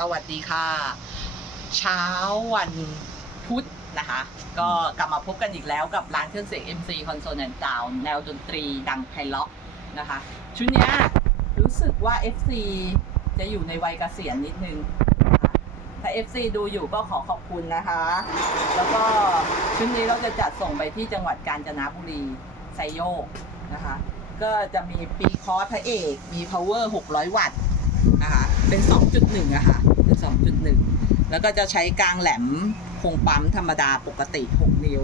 สวัสดีค่ะ เช้าวันพุธนะคะ ก็กลับมาพบกันอีกแล้วกับร้านเครื่องเสียง MC Console and Sound แนวดนตรีดังไพเราะนะคะ ชุดนี้รู้สึกว่า FC จะอยู่ในวัยเกษียณนิดนึงถ้า FC ดูอยู่ก็ขอขอบคุณนะคะ แล้วก็ชุดนี้เราจะจัดส่งไปที่จังหวัดกาญจนบุรีไซโยกนะคะ ก็จะมีปีคอร์สพระเอก มี power 600 วัตต์นะคะ เป็น 2.1อะค่ะ เป็น 2.1 แล้วก็จะใช้กลางแหลมคงปั๊มธรรมดาปกติ 6 นิ้ว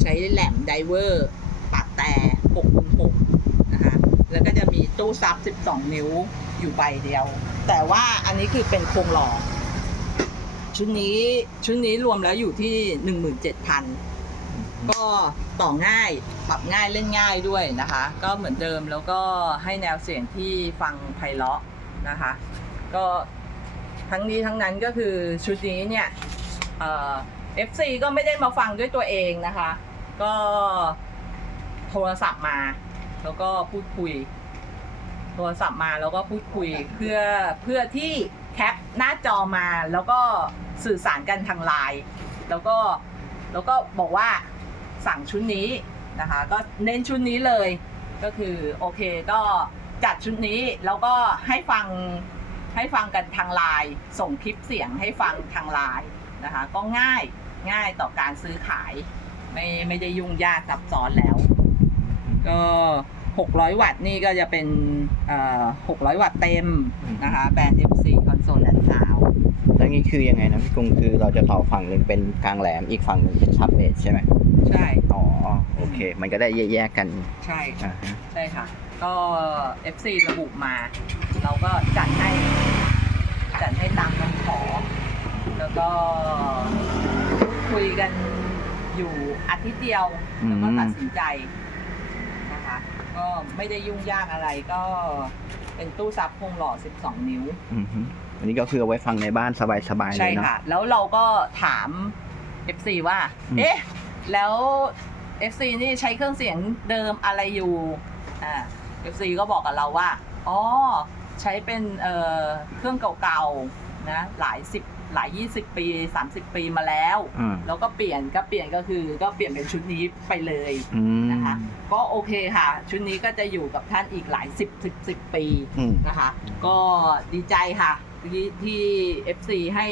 ใช้แหลมไดเวอร์ปากแต่6คูณ6นะคะ แล้วก็จะมีตู้ซับ 12 นิ้วอยู่ใบเดียว แต่ว่าอันนี้คือเป็นโครงหล่อชุดนี้ชุดนี้รวมแล้วอยู่ที่ 17,000 ก็ต่อง่ายปรับง่ายเล่นง่ายด้วยนะคะ ก็เหมือนเดิมแล้วก็ให้แนวเสียงที่ฟังไพเราะ นะคะ ก็ทั้งนี้ทั้งนั้นก็คือชุดนี้เนี่ยเอ่อ FC ก็ไม่ได้มาฟังด้วยตัวเองนะคะ ก็โทรศัพท์มา แล้วก็พูดคุย โทรศัพท์มาแล้วก็พูดคุยเพื่อเพื่อที่แคปหน้าจอมาแล้วก็สื่อสารกันทางไลน์แล้วก็แล้วก็บอกว่าสั่งชุดนี้นะคะ ก็เน้นชุดนี้เลยก็คือโอเคก็ จัดชุดนี้แล้วก็ให้ฟังให้ฟังกันทางไลน์ส่งคลิปเสียงให้ฟังทางไลน์นะคะ ก็ง่ายง่ายต่อการซื้อขาย ไม่ไม่ได้ยุ่งยากซับซ้อนแล้ว ก็600 วัตต์นี่ก็จะเป็นเอ่อ600วัตต์เต็มนะคะ แบรนด์ FC Console and Sound แล้วนี่คือยังไงนะพี่กรุงคือเราจะต่อฝั่งหนึ่งเป็นกลางแหลมอีกฝั่งหนึ่งเป็นซับเบสใช่ไหมใช่ อ๋อ โอเค มันก็ได้แยกๆกัน ใช่อ่าฮะใช่ค่ะก็ FC ระบุมา เราก็จัดให้จัดให้ตามคำขอ แล้วก็พูดคุยกันอยู่อาทิตย์เดียวแล้วก็ตัดสินใจนะคะก็ไม่ได้ยุ่งยากอะไรก็เป็นตู้ซับโครงหล่อ 12 นิ้ว อือฮึอันนี้ก็คือเอาไว้ฟังในบ้านสบายๆเลใช่ยเนาะ ค่ะ แล้วเราก็ถาม FC ว่า อืม เอ๊ะ แล้ว FC นี่ใช้เครื่องเสียงเดิมอะไรอยู่ อ่า FC ก็บอกกับเราว่า อ๋อ ใช้เป็นเอ่อเครื่องเก่าๆ นะ หลายสิบหลาย 20 ปี 30 ปีมาแล้ว อืม แล้วก็เปลี่ยนก็เปลี่ยนก็คือ ก็เปลี่ยนเป็นชุดนี้ไปเลยอืมนะคะ ก็โอเคค่ะ ชุดนี้ก็จะอยู่กับท่านอีกหลายสิบสิบสิบปี อืม นะคะก็ดีใจค่ะที่ที่ FC ให้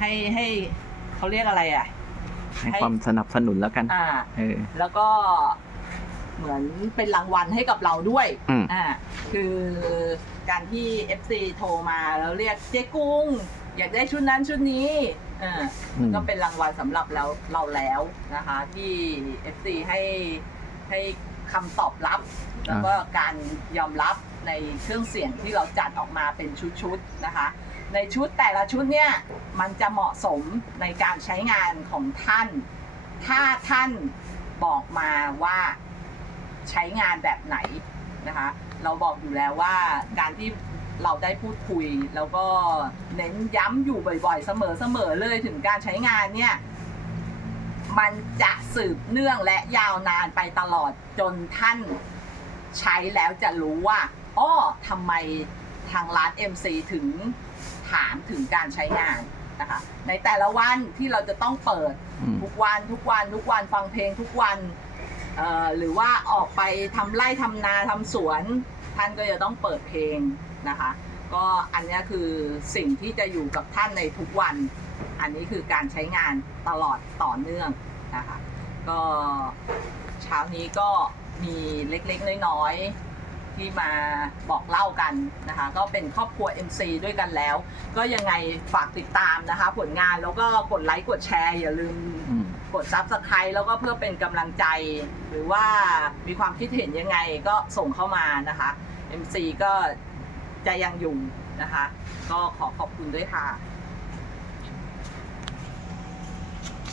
ให้ให้เขาเรียกอะไรอะ ให้ความสนับสนุนแล้วกัน อ่า เออ แล้วก็ เหมือนเป็นรางวัลให้กับเราด้วยอืม อ่าคือการที่ FC โทรมาแล้วเรียกเจ๊กุ้ง อยากได้ชุดนั้นชุดนี้อ่าอืม ก็เป็นรางวัลสำหรับเราเราแล้วนะคะที่ FC ให้ให้คำตอบรับ แล้วก็การยอมรับในเครื่องเสียงที่เราจัดออกมาเป็นชุดๆนะคะ ในชุดแต่ละชุดเนี่ยมันจะเหมาะสมในการใช้งานของท่าน ถ้าท่านบอกมาว่า ใช้งานแบบไหนนะคะ เราบอกอยู่แล้วว่าการที่เราได้พูดคุย แล้วก็เน้นย้ำอยู่บ่อยๆ เสมอๆเลยถึงการใช้งานเนี่ยมันจะสืบเนื่องและยาวนานไปตลอดจนท่านใช้แล้วจะรู้ว่าอ้อทำไมทางร้าน MC ถึงถามถึงการใช้งานนะคะ ในแต่ละวันที่เราจะต้องเปิดอืมทุกวันทุกวันทุกวันฟังเพลงทุกวันเอ่อ หรือว่าออกไปทำไร่ทำนาทำสวน ท่านก็จะต้องเปิดเพลงนะคะ ก็อันนี้คือสิ่งที่จะอยู่กับท่านในทุกวัน อันนี้คือการใช้งานตลอดต่อเนื่องนะคะ ก็เช้านี้ก็มีเล็กๆ น้อยๆ ที่มาบอกเล่ากันนะคะ ก็เป็นครอบครัว MC ด้วยกันแล้ว ก็ยังไงฝากติดตามนะคะ ผลงานแล้วก็กดไลค์กดแชร์อย่าลืม กดซับสไครต์แล้วก็เพื่อเป็นกำลังใจ หรือว่ามีความคิดเห็นยังไงก็ส่งเข้ามานะคะ MC ก็จะยังอยู่นะคะ ก็ขอขอบคุณด้วยค่ะ